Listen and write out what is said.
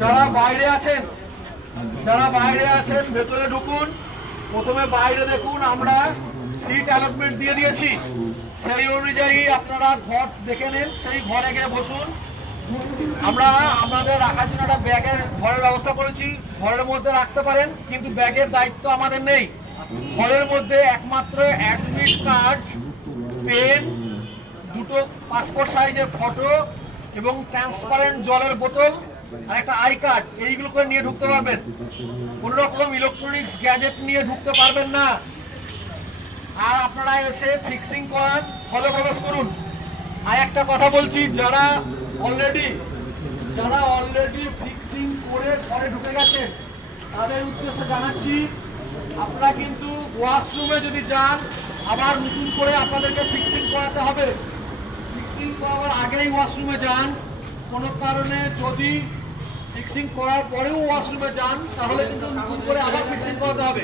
যারা বাইরে আছেন ভেতরে ঢুকুন। প্রথমে বাইরে দেখুন আমরা সিট অ্যালটমেন্ট দিয়ে দিয়েছি, সেই অনুযায়ী আপনারা ঘর দেখে নেন, সেই ঘরে গিয়ে বসুন। আমরা আমাদের রাখার জন্য একটা ব্যাগের ঘরের ব্যবস্থা করেছি, ঘরের মধ্যে রাখতে পারেন, কিন্তু ব্যাগের দায়িত্ব আমাদের নেই। ঘরের মধ্যে একমাত্র অ্যাডমিট কার্ড, পেন, দুটো পাসপোর্ট সাইজের ফটো এবং ট্রান্সপারেন্ট জলের বোতল আর একটা আই কার্ড, এইগুলো করে নিয়ে ঢুকতে পারবেন। কোনো রকম ইলেকট্রনিক্স গ্যাজেট নিয়ে ঢুকতে পারবেন না। আর আপনারা এসে ফিক্সিং করান, হলে প্রবেশ করুন। আর একটা কথা বলছি, যারা অলরেডি ফিক্সিং করে ঘরে ঢুকে গেছেন তাদের উদ্দেশ্যে জানাচ্ছি, আপনারা কিন্তু ওয়াশরুমে যদি যান আবার নতুন করে আপনাদেরকে ফিক্সিং করাতে হবে। ফিক্সিং করার আগেই ওয়াশরুমে যান। কোনো কারণে যদি ফিক্সিং করার পরেও ওয়াশরুমে যান তাহলে কিন্তু নতুন করে আবার ফিক্সিং করাতে হবে।